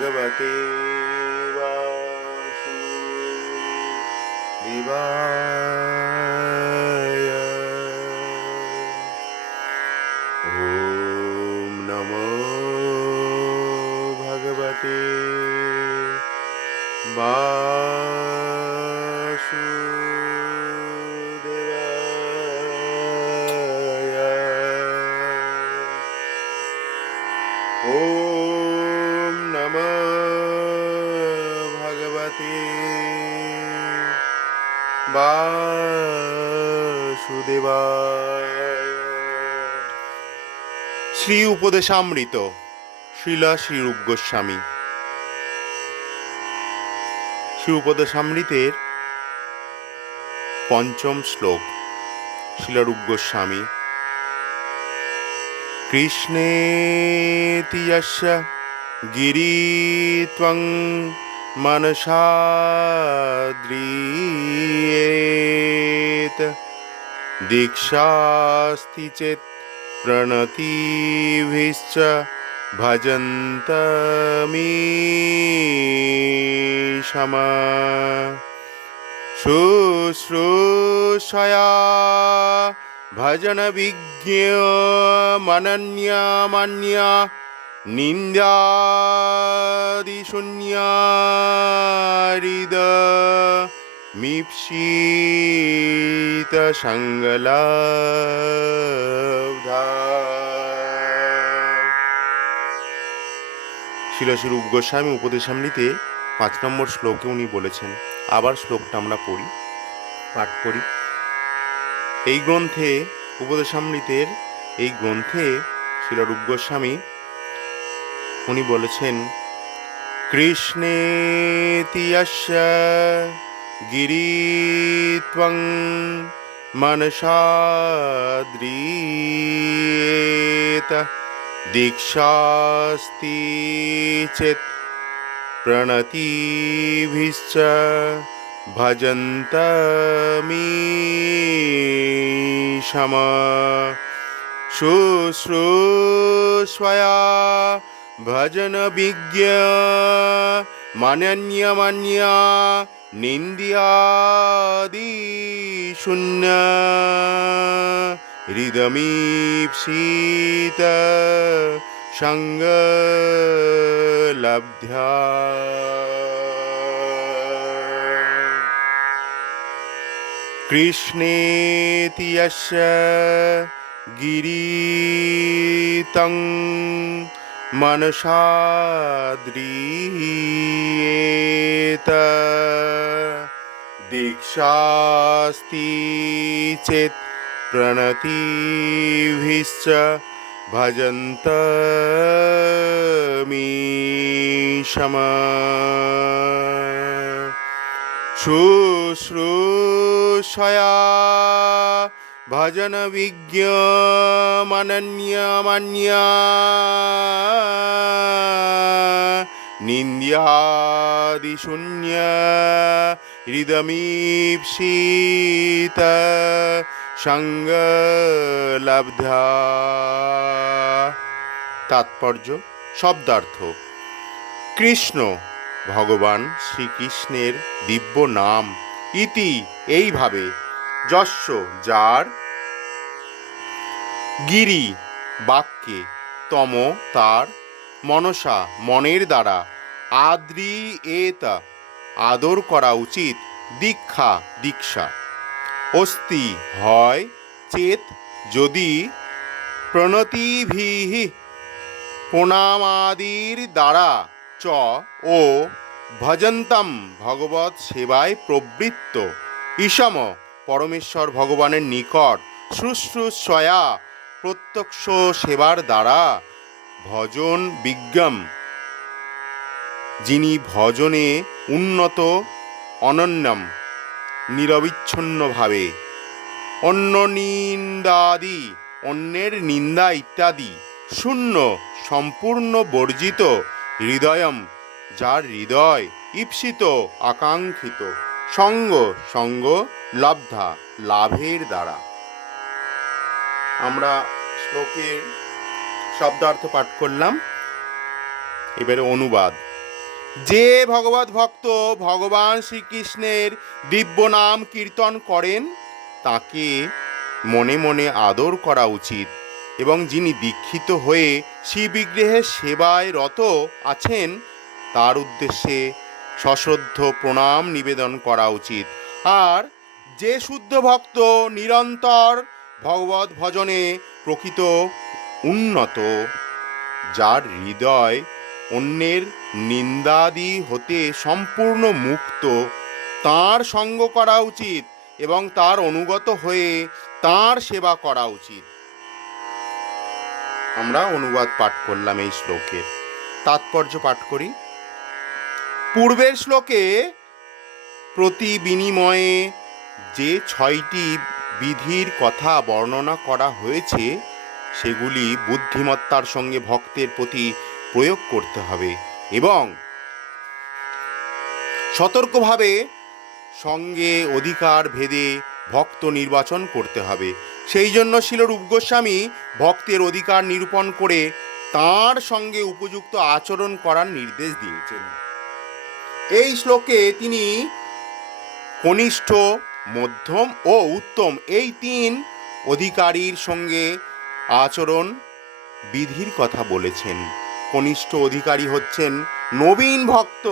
भगवते वासुदेवाय। ॐ नमो भगवते वासुदेवाय। ॐ नमो भगवते वासुदेवाय। শ্রী উপদেশামৃত শ্রীলা শ্রীরূপ গোস্বামী। শ্রী উপদেশামৃতের পঞ্চম শ্লোক। শিলারূপ গোস্বামী। কৃষ্ণেতি যস্য গিরিত্বং মনসা দ্রিয়েত দীক্ষাস্তি চেত প্রণতিভিশ্চ ভজন্তমীশম শুশ্রূষয়া ভজন বিজ্ঞমনন্যমন্যা নিন্দাদিশূন্যা হৃদমীপ্সিত সঙ্গলব্ধা। শিলাস্বরূপ গোস্বামী উপদেশামৃতে 5 নম্বর শ্লোকে উনি বলেছেন। আবার শ্লোকটা আমরা পড়ি, পাঠ করি। এই গ্রন্থে, উপদেশামৃতের এই গ্রন্থে শিলারূপ গোস্বামী উনি বলেছেন, কৃষ্ণেতি যস্য গিরিত্বং মনসা দ্রিয়েত দীক্ষাস্তি চেত প্রণতিভিশ্চ ভজন্তমীশম শুশ্রূষয়া ভজন বিজ্ঞমনন্যমন্যা নিন্দাদিশূন্যা হৃদমীপ্সিত সঙ্গলব্ধা। কৃষ্ণেতি যস্য গিরিত্বং মনসা দ্রিয়েত দীক্ষাস্তি চেত প্রণতিভিশ্চ ভজন্তমীশম শুশ্রূষয়া ভজন বিজ্ঞমনন্যমন্যা নিন্দাদিশূন্যা হৃদমীপ্সিত সঙ্গলব্ধা। তাৎপর্য, শব্দার্থ। কৃষ্ণ ভগবান শ্রীকৃষ্ণের দিব্য নাম। ইতি এইভাবে, যস্য যার, গিরি বাক্যে, তম তার, মনসা মনের দ্বারা, আদ্রিয়েতা আদর করা উচিত, দীক্ষা দীক্ষা, অস্তি হয়, চেত যদি, প্রণতিভিঃ প্রণামাদির দ্বারা, চ ও, ভজন্তম ভগবৎ সেবায় প্রবৃত্ত, ঈশম পরমেশ্বর ভগবানের নিকট, শুশ্রূষয়া প্রত্যক্ষ সেবার দ্বারা, ভজন বিজ্ঞম যিনি ভজনে উন্নত, অনন্যম নিরবিচ্ছিন্নভাবে, অন্য নিন্দাদি অন্যের নিন্দা ইত্যাদি, শূন্য সম্পূর্ণ বর্জিত, হৃদয়ম যার হৃদয়, ঈপ্সিত আকাঙ্ক্ষিত, সঙ্গ সঙ্গ, লব্ধা লাভের দ্বারা। আমরা শ্লোকের শব্দার্থ পাঠ করলাম, এবারে অনুবাদ। যে ভগবত ভক্ত ভগবান শ্রীকৃষ্ণের দিব্য নাম কীর্তন করেন তাকে মনে মনে আদর করা উচিত, এবং যিনি দীক্ষিত হয়ে শ্রীবিগ্রহের সেবায় রত আছেন তার উদ্দেশ্যে সশ্রদ্ধ প্রণাম নিবেদন করা উচিত। আর যে শুদ্ধ ভক্ত নিরন্তর ভগবত ভজনে প্রকৃত উন্নত, যার হৃদয় অন্যের নিন্দাদি হতে সম্পূর্ণ মুক্ত, তার সঙ্গ করা উচিত এবং তার অনুগত হয়ে তার সেবা করা উচিত। আমরা অনুবাদ পাঠ করলাম এই শ্লোকের, তাৎপর্য পাঠ করি। পূর্বের শ্লোকে প্রতি বিনিময়ে যে 6টি বিধির কথা বর্ণনা করা হয়েছে সেগুলি বুদ্ধিমত্তার সঙ্গে ভক্তের প্রতি প্রয়োগ করতে হবে এবং সতর্কভাবে সঙ্গে অধিকার ভেদে ভক্ত নির্বাচন করতে হবে। সেই জন্য শিল রূপ গোস্বামী ভক্তের অধিকার নিরূপণ করে তার সঙ্গে উপযুক্ত আচরণ করার নির্দেশ দিয়েছেন। এই শ্লোকে তিনি কনিষ্ঠ, মধ্যম ও উত্তম এই 3 অধিকারীর সঙ্গে আচরণ বিধির কথা বলেছেন। কনিষ্ঠ অধিকারী হচ্ছেন নবীন ভক্ত,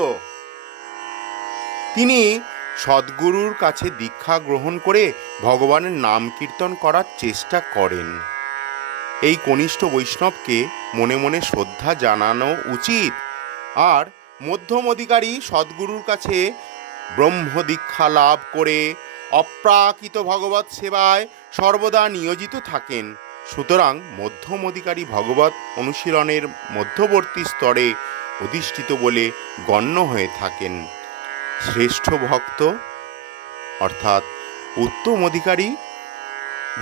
তিনি সদ্গুরুর কাছে দীক্ষা গ্রহণ করে ভগবানের নাম কীর্তন করার চেষ্টা করেন। এই কনিষ্ঠ বৈষ্ণবকে মনে মনে শ্রদ্ধা জানানো উচিত। আর মধ্যম অধিকারী সদ্গুরুর কাছে ব্রহ্ম দীক্ষা লাভ করে অপ্রাকৃত ভগবত সেবায় সর্বদা নিয়োজিত থাকেন। সুতরাং মধ্যম অধিকারী ভগবত অনুশীলনের মধ্যবর্তী স্তরে অধিষ্ঠিত বলে গণ্য হয়ে থাকেন। শ্রেষ্ঠ ভক্ত অর্থাৎ উত্তম অধিকারী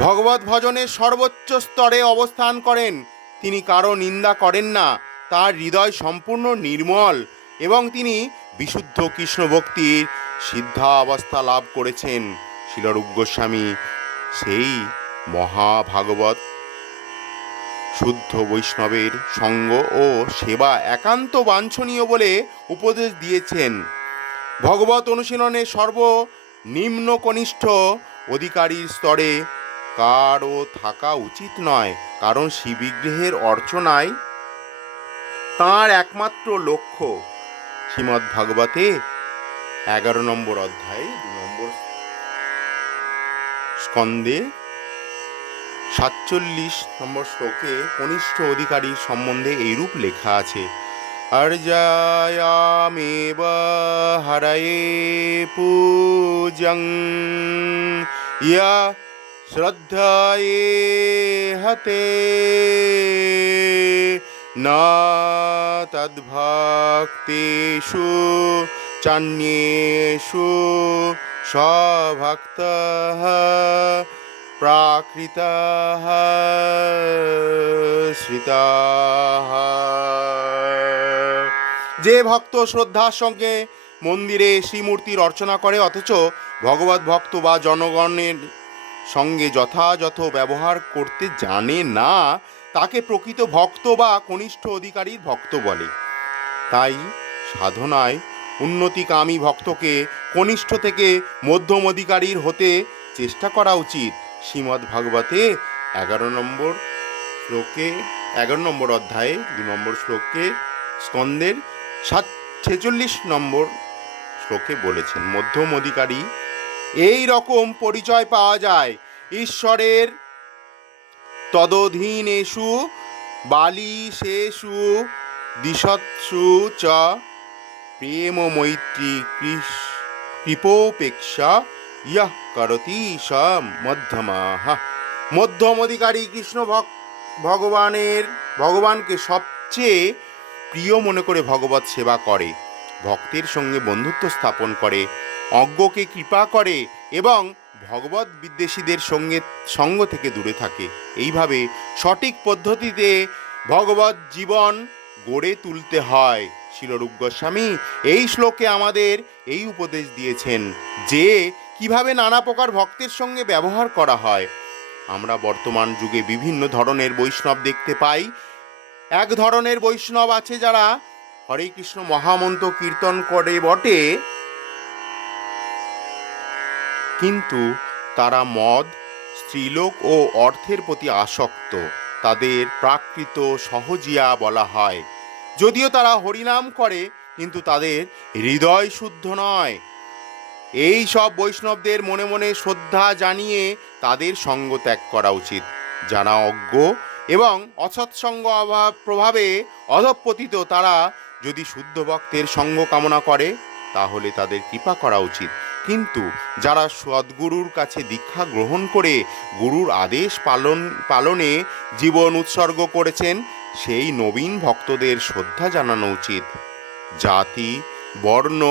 ভগবত ভজনের সর্বোচ্চ স্তরে অবস্থান করেন। তিনি কারো নিন্দা করেন না, তার হৃদয় সম্পূর্ণ নির্মল এবং তিনি বিশুদ্ধ কৃষ্ণ ভক্তির সিদ্ধাবস্থা লাভ করেছেন। শিল রূপ গোস্বামী সেই মহাভাগবত শুদ্ধ বৈষ্ণবের সঙ্গ ও সেবা একান্ত বাঞ্ছনীয় বলে উপদেশ দিয়েছেন। ভগবত অনুশীলনে সর্বনিম্ন কনিষ্ঠ অধিকারীর স্তরে কারও থাকা উচিত নয়, কারণ শ্রীবিগ্রহের অর্চনায় তাঁর একমাত্র লক্ষ্য। শ্রীমদ্ ভাগবতে 11 নম্বর অধ্যায়ে 2 নম্বর স্কন্ধে 47 নম্বর শ্লোকে কনিষ্ঠ অধিকারীর সম্বন্ধে এইরূপ লেখা আছে: अर्जयामेव हरये पूजं या श्रद्धये हते न तद्भक्तेषु चान्येषु स्वभक्तः প্রাকৃতঃ শ্রিতাঃ। যে ভক্ত শ্রদ্ধার সঙ্গে মন্দিরে শ্রীমূর্তির অর্চনা করে অথচ ভগবত ভক্ত বা জনগণের সঙ্গে যথাযথ ব্যবহার করতে জানে না, তাকে প্রকৃত ভক্ত বা কনিষ্ঠ অধিকারীর ভক্ত বলে। তাই সাধনায় উন্নতিকামী ভক্তকে কনিষ্ঠ থেকে মধ্যম অধিকারীর হতে চেষ্টা করা উচিত। শ্রীমদ্ ভাগবতে 11 নম্বর অধ্যায়ে 2 নম্বর শ্লোকে স্কন্ধের 46 নম্বর শ্লোকে বলেছেন, মধ্যম অধিকারী এই রকম পরিচয় পাওয়া যায়। ঈশ্বরের তদধীনেষু বালিশেষু দিশৎসু চ প্রেম মৈত্রী কৃপোপেক্ষা ইয়ঃ করতি স মধ্যমাঃ। মধ্যম অধিকারী কৃষ্ণ ভগবানকে সবচেয়ে প্রিয় মনে করে ভগবত সেবা করে, ভক্তের সঙ্গে বন্ধুত্ব স্থাপন করে, অজ্ঞকে কৃপা করে এবং ভগবত বিদ্বেষীদের সঙ্গ থেকে দূরে থাকে। এইভাবে সঠিক পদ্ধতিতে ভগবত জীবন গড়ে তুলতে হয়। শিল রূপ গোস্বামী এই শ্লোকে আমাদের এই উপদেশ দিয়েছেন যে কিভাবে নানা প্রকার ভক্তের সঙ্গে ব্যবহার করা হয়। আমরা বর্তমান যুগে বিভিন্ন ধরনের বৈষ্ণব দেখতে পাই। এক ধরনের বৈষ্ণব আছে যারা হরে কৃষ্ণ মহামন্ত্র কীর্তন করে বটে, কিন্তু তারা মদ, স্ত্রীলোক ও অর্থের প্রতি আসক্ত। তাদের প্রাকৃত সহজিয়া বলা হয়। যদিও তারা হরিনাম করে, কিন্তু তাদের হৃদয় শুদ্ধ নয়। এই সব বৈষ্ণবদের মনে মনে শ্রদ্ধা জানিয়ে তাদের সঙ্গ ত্যাগ করা উচিত। যারা অজ্ঞ এবং অসৎসঙ্গ প্রভাবে অধঃপতিত, তারা যদি শুদ্ধ ভক্তের সঙ্গ কামনা করে তাহলে তাদের কৃপা করা উচিত। কিন্তু যারা সদ্গুরুর কাছে দীক্ষা গ্রহণ করে গুরুর আদেশ পালনে জীবন উৎসর্গ করেছেন, সেই নবীন ভক্তদের শ্রদ্ধা জানানো উচিত। জাতি, বর্ণ,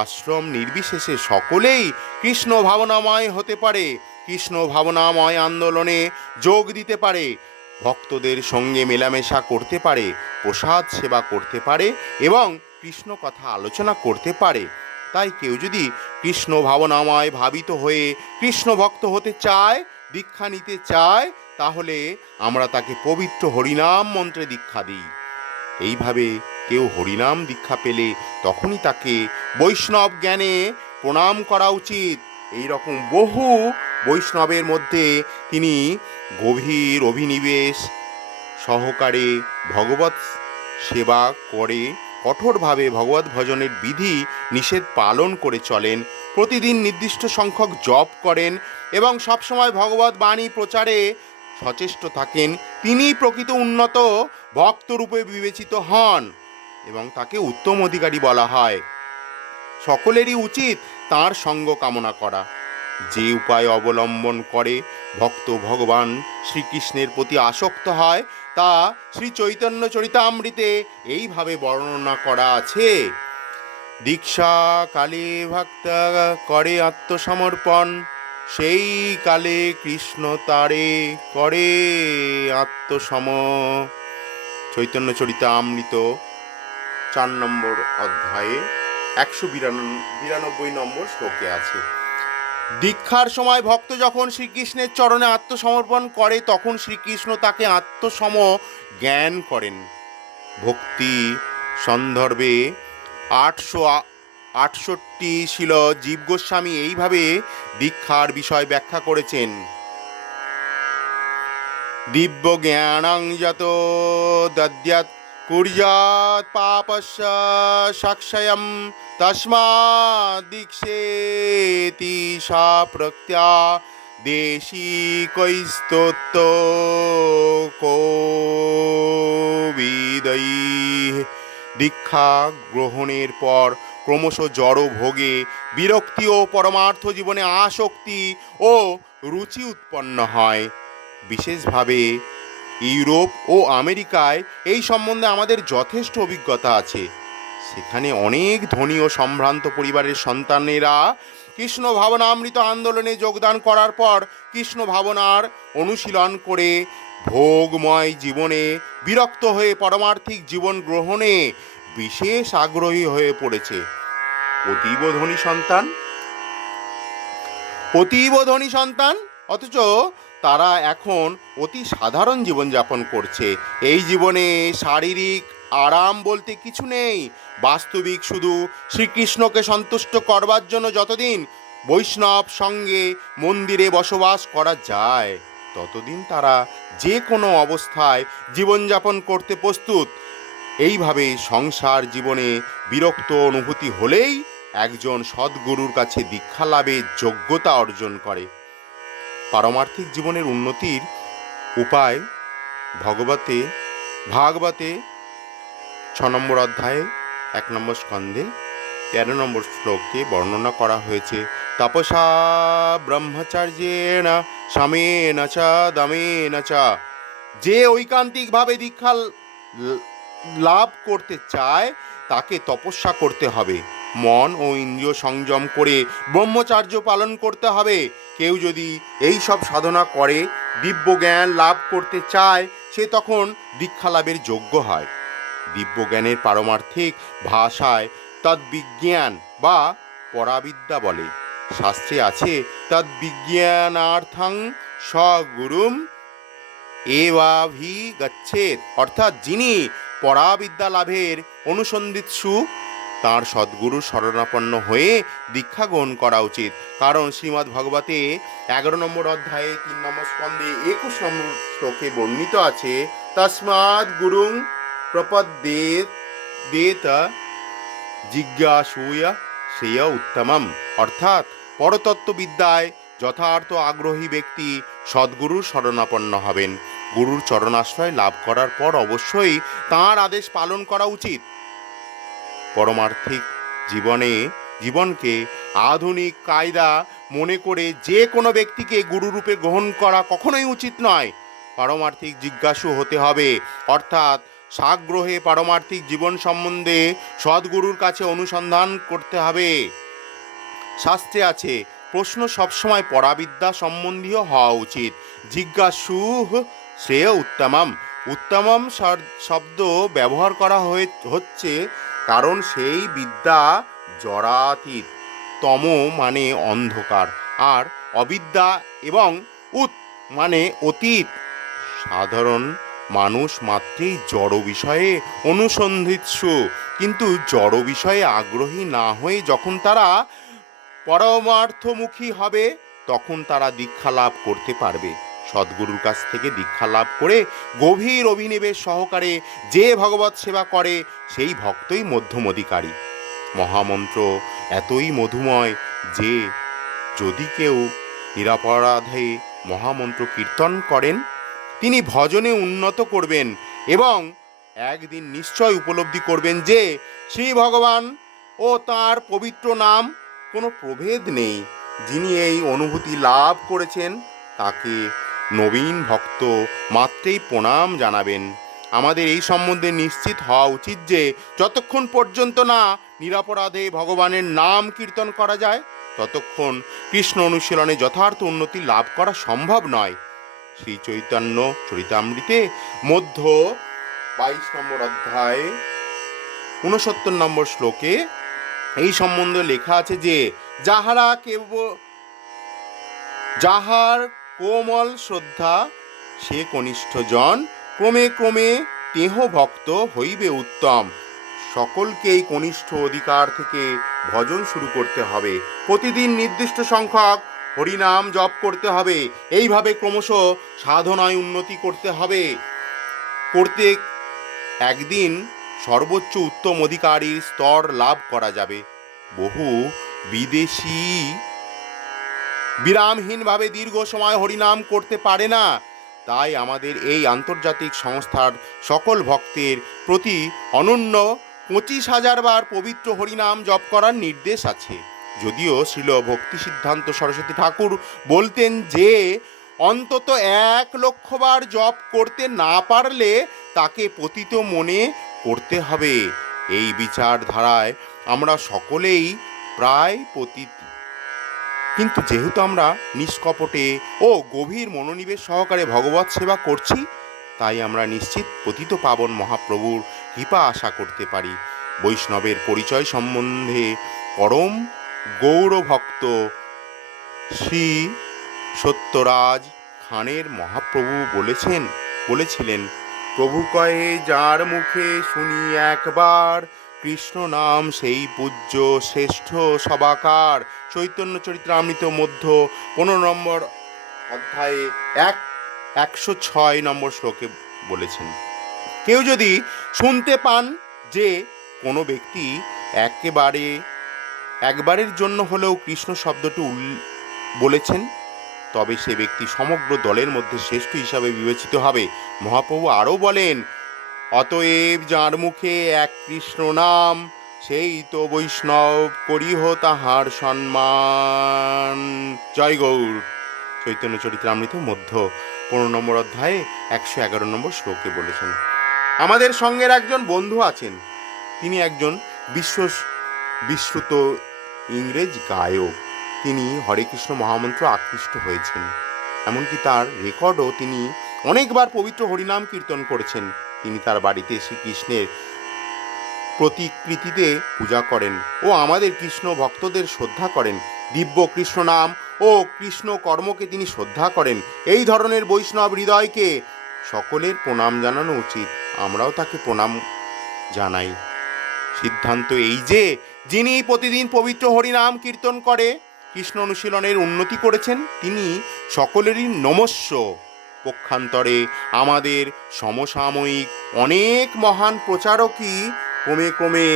আশ্রম নির্বিশেষে সকলেই কৃষ্ণ ভাবনাময় হতে পারে, কৃষ্ণ ভাবনাময় আন্দোলনে যোগ দিতে পারে, ভক্তদের সঙ্গে মেলামেশা করতে পারে, প্রসাদ সেবা করতে পারে এবং কৃষ্ণ কথা আলোচনা করতে পারে। তাই কেউ যদি কৃষ্ণ ভাবনাময় ভাবিত হয়ে কৃষ্ণ ভক্ত হতে চায়, দীক্ষা নিতে চায়, তাহলে আমরা তাকে পবিত্র হরিনাম মন্ত্রে দীক্ষা দিই। এইভাবে কেউ হরিনাম দীক্ষা পেলে তখনই তাকে বৈষ্ণব জ্ঞানে প্রণাম করা উচিত। এই রকম বহু বৈষ্ণবের মধ্যে তিনি গভীর অভিনিবেশ সহকারে ভগবত সেবা করে কঠোরভাবে ভগবত ভজনের বিধি নিষেধ পালন করে চলেন, প্রতিদিন নির্দিষ্ট সংখ্যক জপ করেন এবং সবসময় ভগবত বাণী প্রচারে সচেষ্ট থাকেন। তিনি প্রকৃত উন্নত ভক্তরূপে বিবেচিত হন এবং তাকে উত্তম অধিকারী বলা হয়। সকলেরই উচিত তাঁর সঙ্গ কামনা করা। যে উপায় অবলম্বন করে ভক্ত ভগবান শ্রীকৃষ্ণের প্রতি আসক্ত হয় তা শ্রী চৈতন্য চরিতামৃতে এইভাবে বর্ণনা করা আছে। দীক্ষা কালে ভক্ত করে আত্মসমর্পণ, সেই কালে কৃষ্ণ তারে করে আত্মসম। চৈতন্য চরিতামৃত 4 নম্বর অধ্যায়ে 192 নম্বর শ্লোকে আছে। দীক্ষার সময় ভক্ত যখন শ্রীকৃষ্ণের চরণে আত্মসমর্পণ করে তখন শ্রীকৃষ্ণ তাকে আত্মসম জ্ঞান করেন। ভক্তি সন্দর্ভে 868 শিল জীব গোস্বামী এইভাবে দীক্ষার বিষয় ব্যাখ্যা করেছেন। দিব্য জ্ঞানাং যত দদ্যাৎ কুর্যাৎ পাপস্য সাক্ষয়ম তস্মাৎ দীক্ষেতি সা প্রত্যা দেশিকৈস্তোত্ত কোবিদৈ। দীক্ষা গ্রহণের পর ক্রমশ জড় ভোগে বিরক্তি ও পরমার্থ জীবনে আসক্তি ও রুচি উৎপন্ন হয়। বিশেষভাবে ইউরোপ ও আমেরিকায় এই সম্বন্ধে আমাদের যথেষ্ট অভিজ্ঞতা আছে। সেখানে অনেক ধনী ও সম্ভ্রান্ত পরিবারের সন্তানেরা কৃষ্ণ ভাবনামৃত আন্দোলনে যোগদান করার পর কৃষ্ণ ভাবনার অনুশীলন করে ভোগময় জীবনে বিরক্ত হয়ে পারমার্থিক জীবন গ্রহণে বিশেষ আগ্রহী হয়ে পড়েছে। অতীব ধনী সন্তান অথচ তারা এখন অতি সাধারণ জীবনযাপন করছে। এই জীবনে শারীরিক আরাম বলতে কিছু নেই। বাস্তবিক শুধু শ্রীকৃষ্ণকে সন্তুষ্ট করবার জন্য যতদিন বৈষ্ণব সঙ্গে মন্দিরে বসবাস করা যায় ততদিন তারা যে কোনো অবস্থায় জীবনযাপন করতে প্রস্তুত। এইভাবে সংসার জীবনে বিরক্ত অনুভূতি হলেই একজন সদ্গুরুর কাছে দীক্ষা লাভের যোগ্যতা অর্জন করে। পারমার্থিক জীবনের উন্নতির উপায় ভাগবতে 6 নম্বর অধ্যায়ে 1 নম্বর স্কন্ধে 13 নম্বর শ্লোকে বর্ণনা করা হয়েছে। তপসা ব্রহ্মচর্যেণ সমেন চ দমেন চ। যে ঐকান্তিকভাবে দীক্ষা লাভ করতে চায় তাকে তপস্যা করতে হবে, মন ও ইন্দ্রিয় সংযম করে ব্রহ্মচর্য পালন করতে হবে। কেউ যদি এই সব সাধনা করে দিব্য জ্ঞান লাভ করতে চায় সে তখন দীক্ষা লাভের যোগ্য হয়। দিব্য জ্ঞানের পারমার্থিক ভাষায় তদ্বিজ্ঞান বা পরাবিদ্যা বলে। শাস্ত্রে আছে তদ্বিজ্ঞানার্থং স্বগুরুম এবাভিগচ্ছেৎ, অর্থাৎ যিনি পরাবিদ্যা লাভের অনুসন্ধিৎসু তাঁর সদ্গুরুর শরণাপন্ন হয়ে দীক্ষা গ্রহণ করা উচিত। কারণ শ্রীমদ্ ভাগবতে 11 নম্বর অধ্যায়ে 3 নম্বর স্কন্ধে 21 নম্বর শ্লোকে বর্ণিত আছে, তস্মাৎ গুরুং প্রপদ্যেত জিজ্ঞাসুয়া শ্রেয় উত্তমম। অর্থাৎ পরতত্ত্ববিদ্যায় যথার্থ আগ্রহী ব্যক্তি সদ্গুরুর শরণাপন্ন হবেন। গুরুর চরণাশ্রয় লাভ করার পর অবশ্যই তাঁর আদেশ পালন করা উচিত। পারমার্থিক জীবনকে আধুনিক কায়দা মনে করে যে কোনো ব্যক্তিকে গুরুরূপে গ্রহণ করা কখনোই উচিত নয়। পারমার্থিক জিজ্ঞাসু হতে হবে, অর্থাৎ সাগ্রহে পারমার্থিক জীবন সম্বন্ধে সদ্গুরুর কাছে অনুসন্ধান করতে হবে। শাস্ত্রে আছে, প্রশ্ন সবসময় পরাবিদ্যা সম্বন্ধীয় হওয়া উচিত। জিজ্ঞাসু শ্রেয় উত্তমম। উত্তমম শব্দ ব্যবহার করা হচ্ছে কারণ সেই বিদ্যা জড়াতীত। তম মানে অন্ধকার, আর অবিদ্যা এবং উত মানে অতীত। সাধারণ মানুষ মাত্রই জড় বিষয়ে অনুসন্ধিৎসু, কিন্তু জড় বিষয়ে আগ্রহী না হয়ে যখন তারা পরমার্থমুখী হবে তখন তারা দীক্ষা লাভ করতে পারবে। সদ্গুরুর কাছ থেকে দীক্ষা লাভ করে গভীর অভিনিবেশ সহকারে যে ভগবৎ সেবা করে সেই ভক্তই মধ্যম অধিকারী। মহামন্ত্র এতই মধুময় যে যদি কেউ নিরপরাধে মহামন্ত্র কীর্তন করেন তিনি ভজনে উন্নত করবেন এবং একদিন নিশ্চয় উপলব্ধি করবেন যে শ্রী ভগবান ও তাঁর পবিত্র নাম কোনো প্রভেদ নেই। যিনি এই অনুভূতি লাভ করেছেন তাকে নবীন ভক্ত মাত্রেই প্রণাম জানাবেন। আমাদের এই সম্বন্ধে নিশ্চিত হওয়া উচিত যে যতক্ষণ পর্যন্ত না নিরপরাধে ভগবানের নাম কীর্তন করা যায় ততক্ষণ কৃষ্ণ অনুশীলনে যথার্থ উন্নতি লাভ করা সম্ভব নয়। শ্রী চৈতন্য চরিতামৃতে মধ্য 22 নম্বর অধ্যায়ে 69 নম্বর শ্লোকে এই সম্বন্ধে লেখা আছে যে যাহার কোমল শ্রদ্ধা সে কনিষ্ঠ জন, ক্রমে ক্রমে তেহ ভক্ত হইবে উত্তম। সকলকেই কনিষ্ঠ অধিকার থেকে ভজন শুরু করতে হবে। প্রতিদিন নির্দিষ্ট সংখ্যক হরিনাম জপ করতে হবে। এইভাবে ক্রমশ সাধনায় উন্নতি করতে হবে। করতে একদিন সর্বোচ্চ উত্তম অধিকারীর স্তর লাভ করা যাবে। বহু বিদেশি বিরামহীনভাবে দীর্ঘ সময় হরিনাম করতে পারে না। তাই আমাদের এই আন্তর্জাতিক সংস্থার সকল ভক্তের প্রতি অনন্য 25,000 বার পবিত্র হরিনাম জপ করার নির্দেশ আছে। যদিও শ্রীল ভক্তি সিদ্ধান্ত সরস্বতী ঠাকুর বলতেন যে অন্তত 1,00,000 বার জপ করতে না পারলে তাকে পতিত মনে করতে হবে। এই বিচারধারায় আমরা সকলেই প্রায় পতিত, কিন্তু যেহেতু আমরা নিষ্কপটে ও গভীর মনোনিবেশ সহকারে ভগবৎ সেবা করছি তাই আমরা নিশ্চিত পতিত পাবন মহাপ্রভুর কৃপা আশা করতে পারি। বৈষ্ণবের পরিচয় সম্বন্ধে পরম গৌরভক্ত শ্রী সত্যরাজ খানের মহাপ্রভু বলেছিলেন, প্রভু কয়ে যার মুখে শুনি একবার, কৃষ্ণ নাম সেই পূজ্য শ্রেষ্ঠ সবাকার। চৈতন্য চরিতামৃত মধ্য 15 নম্বর অধ্যায়ে 106 নম্বর শ্লোকে বলেছেন। কেউ যদি শুনতে পান যে কোনো ব্যক্তি একবারের জন্য হলেও কৃষ্ণ শব্দটি বলেছেন তবে সে ব্যক্তি সমগ্র দলের মধ্যে শ্রেষ্ঠ হিসাবে বিবেচিত হবে। মহাপ্রভু আরও বলেন, অতএব যার মুখে এক কৃষ্ণ নাম সেই তো বৈষ্ণব করিহ তাহার সম্মান। জয় গৌর। চৈতন্য চরিতামৃত মধ্য 15 নম্বর অধ্যায়ে 111 নম্বর শ্লোকে বলেছেন। আমাদের সঙ্গের একজন বন্ধু আছেন, তিনি একজন বিশ্রুত ইংরেজ গায়ক। তিনি হরে কৃষ্ণ মহামন্ত্র আকৃষ্ট হয়েছেন, এমনকি তার রেকর্ডও তিনি অনেকবার পবিত্র হরিনাম কীর্তন করেছেন। তিনি তার বাড়িতে শ্রীকৃষ্ণের প্রতিকৃতিতে পূজা করেন ও আমাদের কৃষ্ণ ভক্তদের শ্রদ্ধা করেন। দিব্য কৃষ্ণ নাম ও কৃষ্ণ কর্মকে তিনি শ্রদ্ধা করেন। এই ধরনের বৈষ্ণব হৃদয়কে সকলের প্রণাম জানানো উচিত। আমরাও তাকে প্রণাম জানাই। সিদ্ধান্ত এই যে, যিনি প্রতিদিন পবিত্র হরিনাম কীর্তন করে কৃষ্ণ অনুশীলনের উন্নতি করেছেন, তিনি সকলেরই নমস্য। পক্ষান্তরে আমাদের সমসাময়িক অনেক মহান প্রচারকই ক্রমে ক্রমে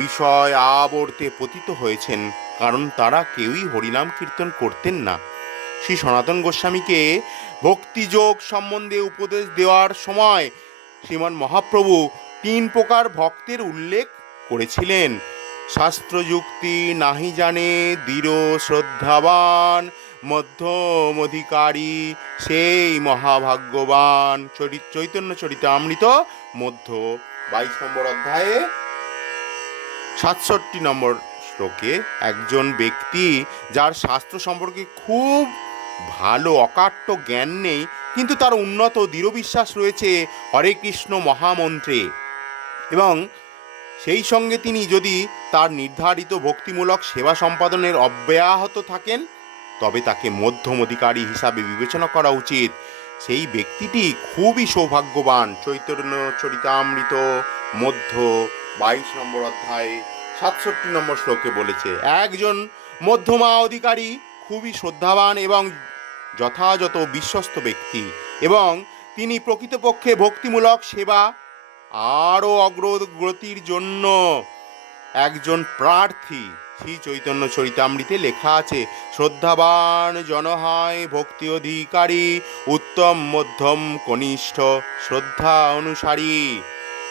বিষয় আবর্তে পতিত হয়েছেন, কারণ তারা কেউই হরিনাম কীর্তন করতেন না। শ্রী সনাতন গোস্বামীকে ভক্তিযোগ সম্বন্ধে উপদেশ দেওয়ার সময় শ্রীমান মহাপ্রভু 3 প্রকার ভক্তের উল্লেখ করেছিলেন। শাস্ত্রযুক্তি নাহি জানে, দৃঢ় শ্রদ্ধাবান, মধ্যম অধিকারী সেই মহাভাগ্যবান। চৈতন্য চরিতামৃত মধ্য 22 নম্বর অধ্যায়ে 67 নম্বর শ্লোকে একজন ব্যক্তি যার শাস্ত্র সম্পর্কে খুব ভালো অকাট্য জ্ঞান নেই, কিন্তু তার উন্নত দৃঢ় বিশ্বাস রয়েছে হরে কৃষ্ণ মহামন্ত্রে, এবং সেই সঙ্গে তিনি যদি তার নির্ধারিত ভক্তিমূলক সেবা সম্পাদনের অব্যাহত থাকেন, তবে তাকে মধ্যম অধিকারী হিসাবে বিবেচনা করা উচিত। সেই ব্যক্তিটি খুবই সৌভাগ্যবান। চৈতন্য চরিতামৃত মধ্য 22 নম্বর অধ্যায়ে 67 নম্বর শ্লোকে বলেছে, একজন মধ্যমা অধিকারী খুবই শ্রদ্ধাবান এবং যথাযথ বিশ্বস্ত ব্যক্তি, এবং তিনি প্রকৃতপক্ষে ভক্তিমূলক সেবা আরও অগ্রগতির জন্য একজন প্রার্থী। শ্রী চৈতন্য চরিতামৃতে লেখা আছে, শ্রদ্ধাবান জন হয় ভক্তি অধিকারী, উত্তম মধ্যম কনিষ্ঠ শ্রদ্ধা অনুসারী।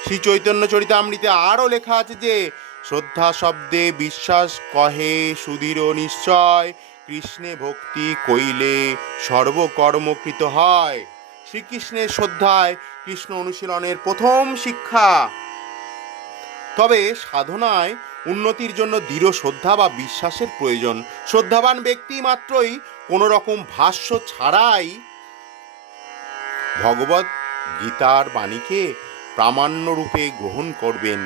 শ্রী চৈতন্য চরিতামৃতে আরও লেখা আছে যে, শ্রদ্ধা শব্দে বিশ্বাস কহে সুদৃঢ় নিশ্চয়, কৃষ্ণে ভক্তি কইলে সর্বকর্মকৃত হয়। শ্রীকৃষ্ণের শ্রদ্ধায় কৃষ্ণ অনুশীলনের প্রথম শিক্ষা। তবে সাধনায় উন্নতির জন্য দৃঢ় শ্রদ্ধা বা বিশ্বাসের প্রয়োজন। শ্রদ্ধাবান ব্যক্তি মাত্রই কোনো রকম ভাষ্য ছাড়াই ভগবত গীতার বাণীকে প্রামাণ্যরূপে গ্রহণ করবেন।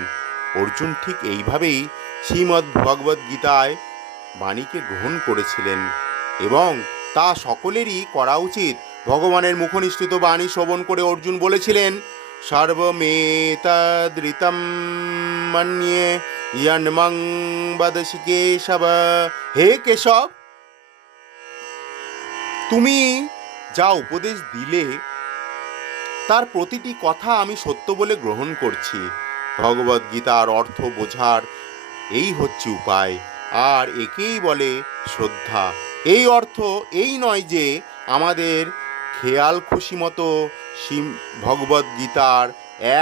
অর্জুন ঠিক এইভাবেই শ্রীমদ্ ভগবত গীতায় বাণীকে গ্রহণ করেছিলেন, এবং তা সকলেরই করা উচিত। ভগবানের মুখনিসৃত বাণী শ্রবণ করে অর্জুন বলেছিলেন, সর্বমেতদৃতম মন্যে ইয়ন্মং বদসি কেশব। হে কেশব, তুমি যা উপদেশ দিলে তার প্রতিটি কথা আমি সত্য বলে গ্রহণ করছি। ভগবদ গীতার অর্থ বোঝার এই হচ্ছে উপায়, আর একেই বলে শ্রদ্ধা। এই অর্থ এই নয় যে আমাদের খেয়াল খুশি মতো ভগবদ গীতার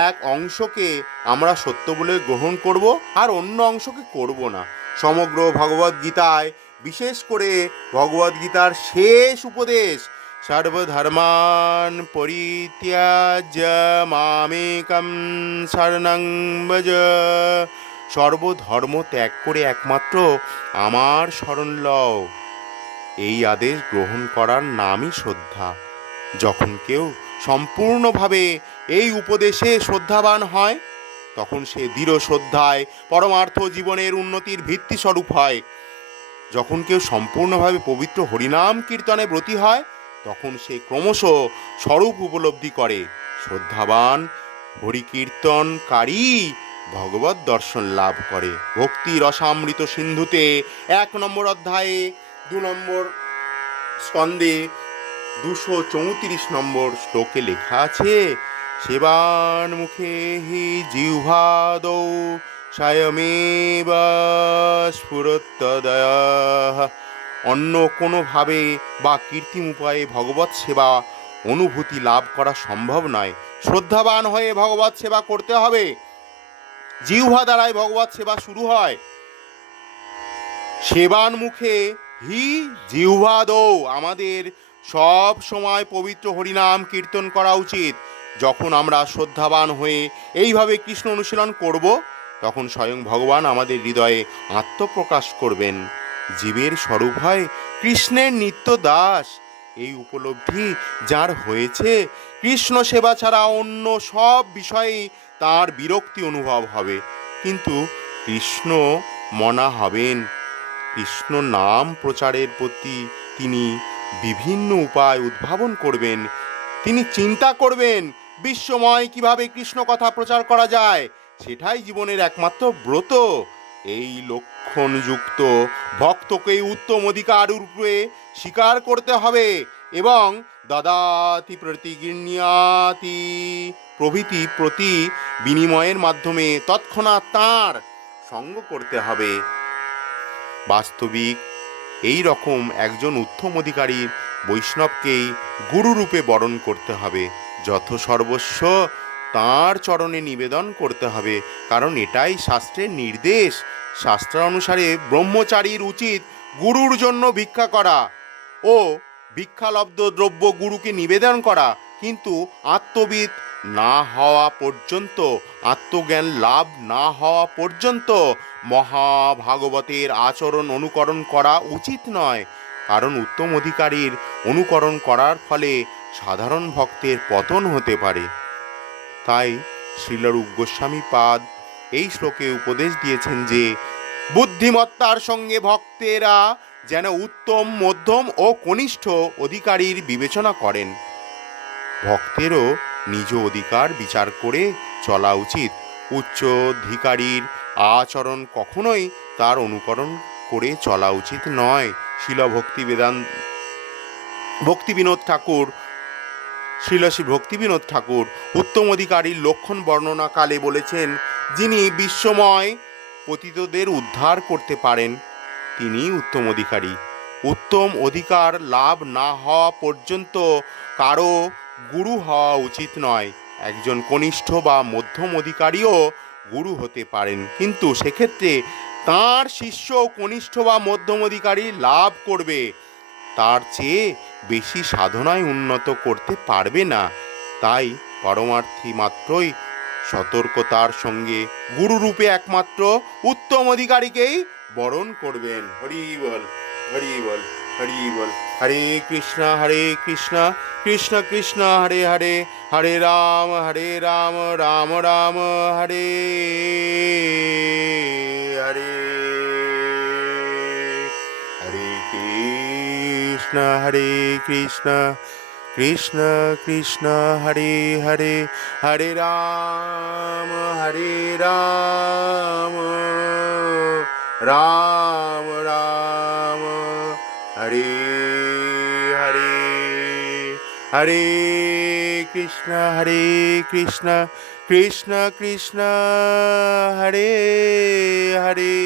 এক অংশকে আমরা সত্য বলে গ্রহণ করব আর অন্য অংশকে করব না। সমগ্র ভগবদ গীতায়, বিশেষ করে ভগবদ গীতার শেষ উপদেশ, সর্বধর্মান পরিত্যাজ্য মামেকং শরণং ব্রজ, সর্বধর্ম ত্যাগ করে একমাত্র আমার শরণ লও, এই আদেশ গ্রহণ করার নামই শ্রদ্ধা। যখন কেউ সম্পূর্ণভাবে এই উপদেশে শ্রদ্ধাবান হয়, তখন সে দৃঢ় শ্রদ্ধায় পরমার্থ জীবনের উন্নতির ভিত্তি স্বরূপ হয়। যখন কেউ সম্পূর্ণভাবে পবিত্র হরিনাম কীর্তনে ব্রতী হয়, তখন সে ক্রমশ স্বরূপ উপলব্ধি করে। শ্রদ্ধাবান হরিকীর্তনকারী ভগবত দর্শন লাভ করে। ভক্তি রসামৃত সিন্ধুতে 1 নম্বর অধ্যায়ে 2 নম্বর স্কন্ধে 234 নম্বর শ্লোকে লেখা আছে, সেবান মুখে হি জিহ্বাদৌ স্বয়মেব স্ফুরত্তদয়ঃ। অন্য কোনোভাবে বা কৃত্রিম উপায়ে ভগবত সেবা অনুভূতি লাভ করা সম্ভব নয়। শ্রদ্ধাবান হয়ে ভগবত সেবা করতে হবে। জিহ্বা দ্বারাই ভগবত সেবা শুরু হয়। সেবান মুখে হি জিহ্বাদৌ, আমাদের সব সময় পবিত্র হরিনাম কীর্তন করা উচিত। যখন আমরা শ্রদ্ধাবান হয়ে এইভাবে কৃষ্ণ অনুশীলন করব, তখন স্বয়ং ভগবান আমাদের হৃদয়ে আত্মপ্রকাশ করবেন। জীবের স্বরূপ হয় কৃষ্ণের নিত্য দাস। এই উপলব্ধি যার হয়েছে, কৃষ্ণ সেবা ছাড়া অন্য সব বিষয়েই তার বিরক্তি অনুভব হবে, কিন্তু কৃষ্ণ মনা হবেন। কৃষ্ণ নাম প্রচারের প্রতি তিনি বিভিন্ন উপায় উদ্ভাবন করবেন। তিনি চিন্তা করবেন বিশ্বময় কিভাবে কৃষ্ণ কথা প্রচার করা যায়। সেটাই জীবনের একমাত্র ব্রত। এই লক্ষণযুক্ত ভক্তকেই উত্তম অধিকার রূপে স্বীকার করতে হবে এবং দদাতি প্রতিগৃহ্ণাতি প্রভৃতি প্রতি বিনিময়ের মাধ্যমে তৎক্ষণাৎ তাঁর সঙ্গ করতে হবে। বাস্তবিক এই রকম একজন উত্তম অধিকারীর বৈষ্ণবকেই গুরুরূপে বরণ করতে হবে, যত সর্বস্ব তাঁর চরণে নিবেদন করতে হবে, কারণ এটাই শাস্ত্রের নির্দেশ। শাস্ত্র অনুসারে ব্রহ্মচারীর উচিত গুরুর জন্য ভিক্ষা করা ও ভিক্ষালব্ধ দ্রব্য গুরুকে নিবেদন করা, কিন্তু আত্মবিদ না হওয়া পর্যন্ত, আত্মজ্ঞান লাভ না হওয়া পর্যন্ত মহাভাগবতের আচরণ অনুকরণ করা উচিত নয়, কারণ উত্তম অধিকারীর অনুকরণ করার ফলে সাধারণ ভক্তের পতন হতে পারে। তাই শ্রীলরূপ গোস্বামী পাদ এই শ্লোকে উপদেশ দিয়েছেন যে বুদ্ধিমত্তার সঙ্গে ভক্তেরা যেন উত্তম, মধ্যম ও কনিষ্ঠ অধিকারীর বিবেচনা করেন। ভক্তেরও নিজ অধিকার বিচার করে চলা উচিত। উচ্চ অধিকারীর আচরণ কখনোই তার অনুকরণ করে চলা উচিত নয়। শিল শ্রী ভক্তিবিনোদ ঠাকুর উত্তম অধিকারীর লক্ষণ বর্ণনাকালে বলেছেন, যিনি বিশ্বময় পতিতদের উদ্ধার করতে পারেন তিনি উত্তম অধিকারী। উত্তম অধিকার লাভ না হওয়া পর্যন্ত কারো গুরু হওয়া উচিত নয়। একজন কনিষ্ঠ বা মধ্যম অধিকারীও গুরু হতে পারেন, কিন্তু সেক্ষেত্রে তাঁর শিষ্য কনিষ্ঠ বা মধ্যম অধিকারী লাভ করবে, তার চেয়ে বেশি সাধনায় উন্নত করতে পারবে না। তাই পরমার্থী মাত্রই সতর্কতার সঙ্গে গুরুরূপে একমাত্র উত্তম অধিকারীকেই বরণ করবেন। হরি বল, হরি বল, হরি বল। হরে কৃষ্ণ কৃষ্ণ কৃষ্ণ হরে হরে, হরে রাম রাম রাম হরে হরে। হরে কৃষ্ণ কৃষ্ণ কৃষ্ণ হরে হরে, হরে রাম রাম রাম হরে হরে। হরে কৃষ্ণ কৃষ্ণ কৃষ্ণ হরে হরে,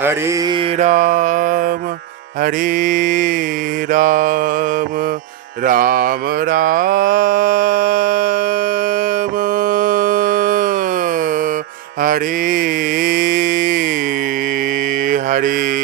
হরে রাম রাম রাম হরে হরে।